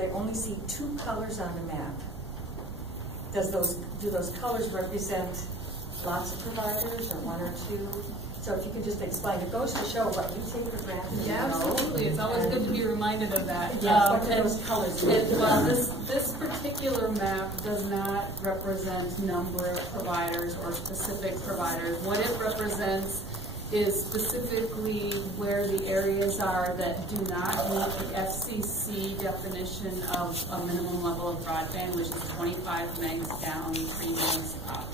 I only see 2 colors on the map. Do those colors represent lots of providers or 1 or 2? So if you can just explain, it goes to show what you take for granted. Yeah, absolutely. It's always good to be reminded of that. Yeah, what do those colors mean? Well, this particular map does not represent number of providers or specific providers. What it represents is specifically where the areas are that do not meet the FCC definition of a minimum level of broadband, which is 25 megs down, 3 megs up,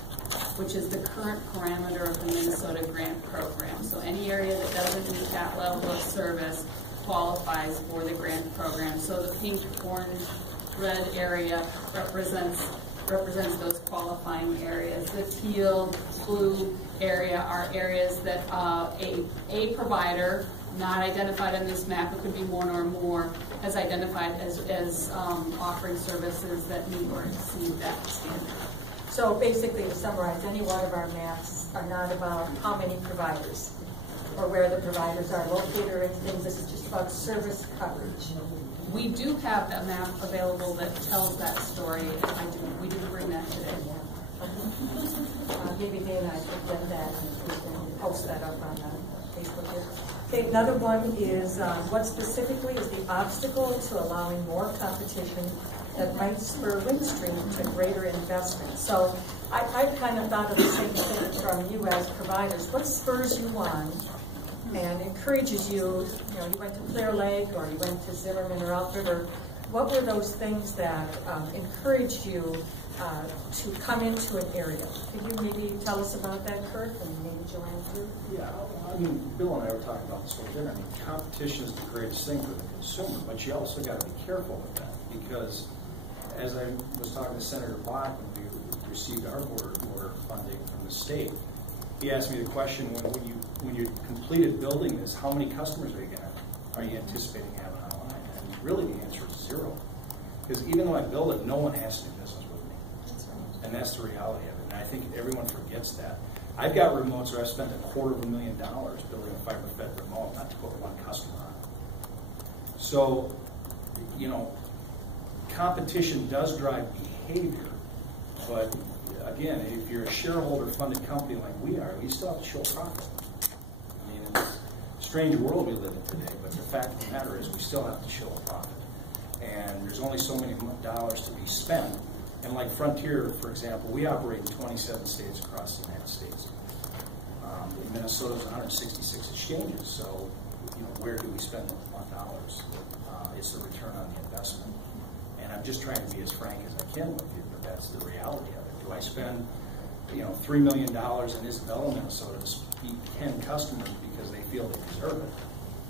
which is the current parameter of the Minnesota grant program. So any area that doesn't meet that level of service qualifies for the grant program. So the pink, orange, red area represents those qualifying areas. The teal, blue area are areas that a provider not identified on this map, it could be 1 or more, has identified as offering services that meet or exceed that standard. So basically, to summarize, any one of our maps are not about how many providers or where the providers are located or anything. This is just about service coverage. We do have a map available that tells that story. We didn't bring that today. Maybe Dana, I could get that and we can post that up on Facebook here. Okay, another one is what specifically is the obstacle to allowing more competition that might spur Windstream to greater investment? So I've kind of thought of the same thing from you as providers. What spurs you on and encourages you, you went to Clear Lake or you went to Zimmerman or Alfred, or what were those things that encouraged you to come into an area? Could you maybe tell us about that, Kurt, and maybe Joanne too? Yeah, I mean, Bill and I were talking about this a little bit. I mean, competition is the greatest thing for the consumer, but you also got to be careful with that, because as I was talking to Senator Bach when we received our border funding from the state, he asked me the question, when you completed building this, how many customers are you anticipating having online? And really the answer is 0. Because even though I build it, no one has to do business with me. That's right. And that's the reality of it. And I think everyone forgets that. I've got remotes where I spent $250,000 building a fiber-fed remote, not to put 1 customer on it. So, competition does drive behavior, but again, if you're a shareholder-funded company like we are, we still have to show profit. I mean, it's a strange world we live in today, but the fact of the matter is we still have to show a profit. And there's only so many dollars to be spent. And like Frontier, for example, we operate in 27 states across the United States. Minnesota has 166 exchanges, so where do we spend those dollars? It's the return on the investment. And I'm just trying to be as frank as I can with you, but that's the reality of it. Do I spend, $3 million in Isabella, Minnesota to speak 10 customers because they feel they deserve it?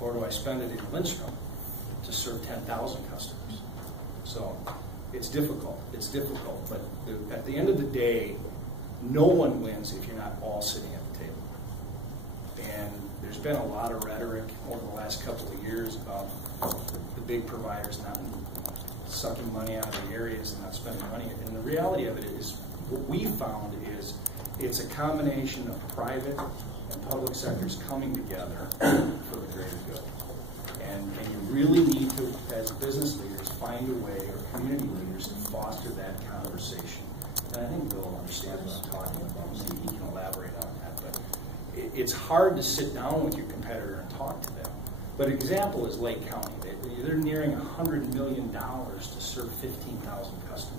Or do I spend it in Lindstrom to serve 10,000 customers? So it's difficult. It's difficult. But at the end of the day, no one wins if you're not all sitting at the table. And there's been a lot of rhetoric over the last couple of years about the big providers not sucking money out of the areas and not spending money. And the reality of it is, what we found is it's a combination of private and public sectors coming together for the greater good. And you really need to, as business leaders, find a way, or community leaders, to foster that conversation. And I think Bill will understand what I'm talking about, so he can elaborate on that. But it's hard to sit down with your competitor and talk to them. But an example is Lake County. They're nearing $100 million to serve 15,000 customers.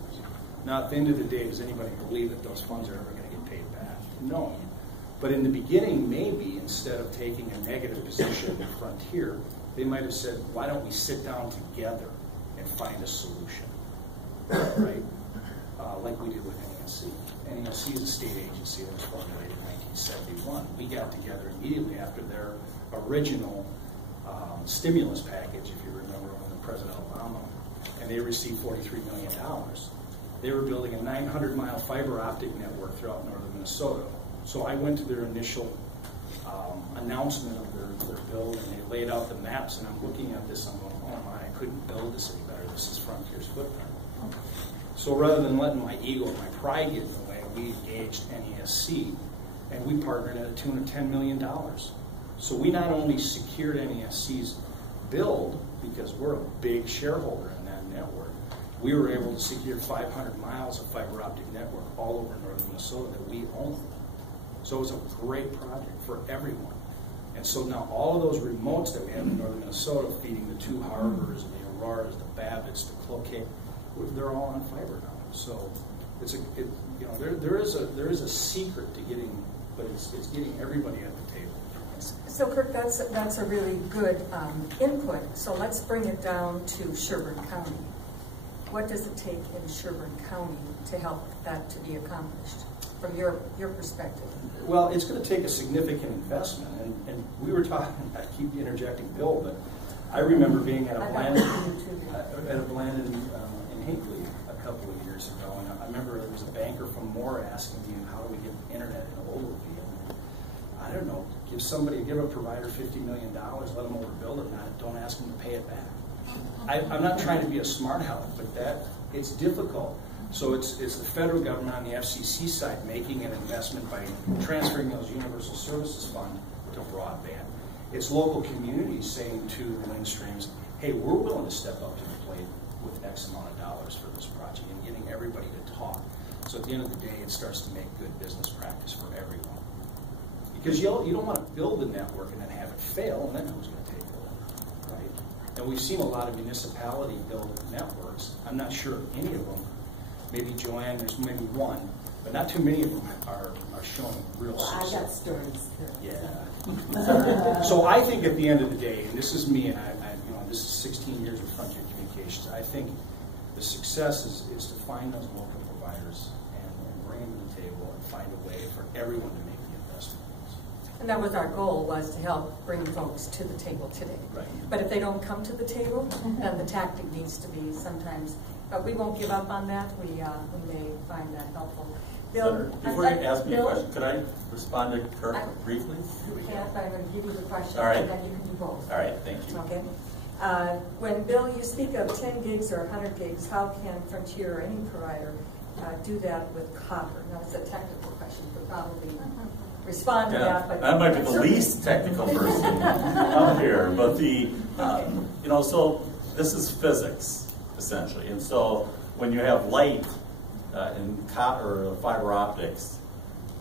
Now, at the end of the day, does anybody believe that those funds are ever going to get paid back? No. But in the beginning, maybe instead of taking a negative position in Frontier, they might have said, why don't we sit down together and find a solution, right? Like we did with NESC. NESC is a state agency that was formulated in 1971. We got together immediately after their original stimulus package, if you remember, under President Obama, and they received $43 million. They were building a 900-mile fiber optic network throughout northern Minnesota. So I went to their initial announcement of their build, and they laid out the maps, and I'm looking at this, I'm going, oh my, I couldn't build this any better. This is Frontier's footprint. So rather than letting my ego and my pride get in the way, we engaged NESC, and we partnered at a tune of $10 million. So we not only secured NESC's build, because we're a big shareholder in that network. We were able to secure 500 miles of fiber optic network all over northern Minnesota that we own. So it was a great project for everyone. And so now all of those remotes that we have in northern Minnesota feeding the two harbors, the Auroras, the Babbitts, the Cloquet, they're all on fiber now. So it's there is a secret to getting, but it's getting everybody at the table. So Kirk, that's a really good input. So let's bring it down to Sherburne County. What does it take in Sherburne County to help that to be accomplished from your perspective? Well, it's going to take a significant investment, and we were talking. I keep interjecting Bill, but I remember being at a Bland in Hinckley a couple of years ago, and I remember there was a banker from Moore asking me, "How do we get internet in Ogilvy?" And I don't know. Give a provider $50 million, let them overbuild it, and don't ask them to pay it back. I'm not trying to be a smart aleck, but it's difficult. So it's the federal government on the FCC side making an investment by transferring those universal services fund to broadband. It's local communities saying to the Windstreams, hey, we're willing to step up to the plate with X amount of dollars for this project, and getting everybody to talk. So at the end of the day, it starts to make good business practice for everyone. Because you don't want to build a network and then have it fail, and then who's going to take over, right? And we've seen a lot of municipality build networks. I'm not sure of any of them. Maybe Joanne, there's maybe one, but not too many of them are showing real success. I got stories. Yeah. So I think at the end of the day, and this is me, and this is 16 years of Frontier Communications. I think the success is to find those local providers and bring them to the table and find a way for everyone to make the investment. And that was our goal, was to help bring folks to the table today. Right. But if they don't come to the table, then the tactic needs to be sometimes, but we won't give up on that. We may find that helpful. Bill, before you ask me a question, could I respond to Kirk briefly? You can't, but I'm going to give you the question, All right. and then you can do both. All right, thank you. Okay. When, Bill, you speak of 10 gigs or 100 gigs, how can Frontier or any provider do that with copper? Now, it's a technical question, but probably respond to that. But that might be the least technical person up here, but so this is physics, essentially. And so when you have light in copper or fiber optics,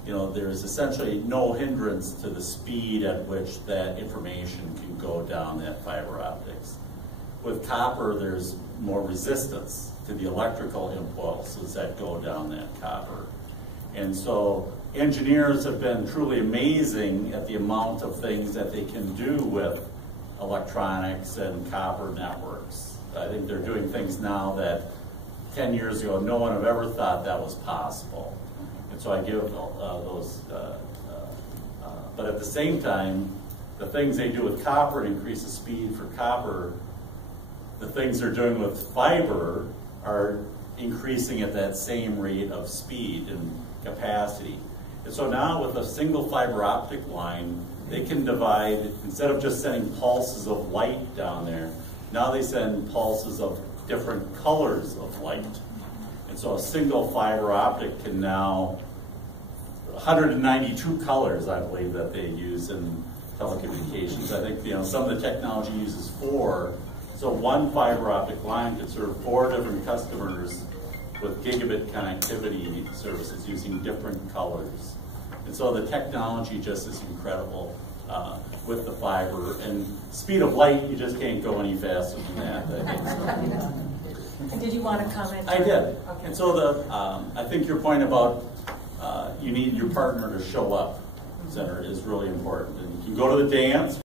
there's essentially no hindrance to the speed at which that information can go down that fiber optics. With copper, there's more resistance to the electrical impulses that go down that copper. And so engineers have been truly amazing at the amount of things that they can do with electronics and copper networks. I think they're doing things now that 10 years ago, no one have ever thought that was possible. And so I give those, but at the same time, the things they do with copper to increase the speed for copper, the things they're doing with fiber are increasing at that same rate of speed and capacity. And so now with a single fiber optic line, they can divide, instead of just sending pulses of light down there, now they send pulses of different colors of light. And so a single fiber optic can now, 192 colors, I believe, that they use in telecommunications. I think some of the technology uses 4. So one fiber optic line could serve 4 different customers with gigabit connectivity services using different colors. And so the technology just is incredible with the fiber. And speed of light, you just can't go any faster than that. And did you want to comment? I did. Okay. And so I think your point about you need your partner to show up, Senator, is really important. And you can go to the dance.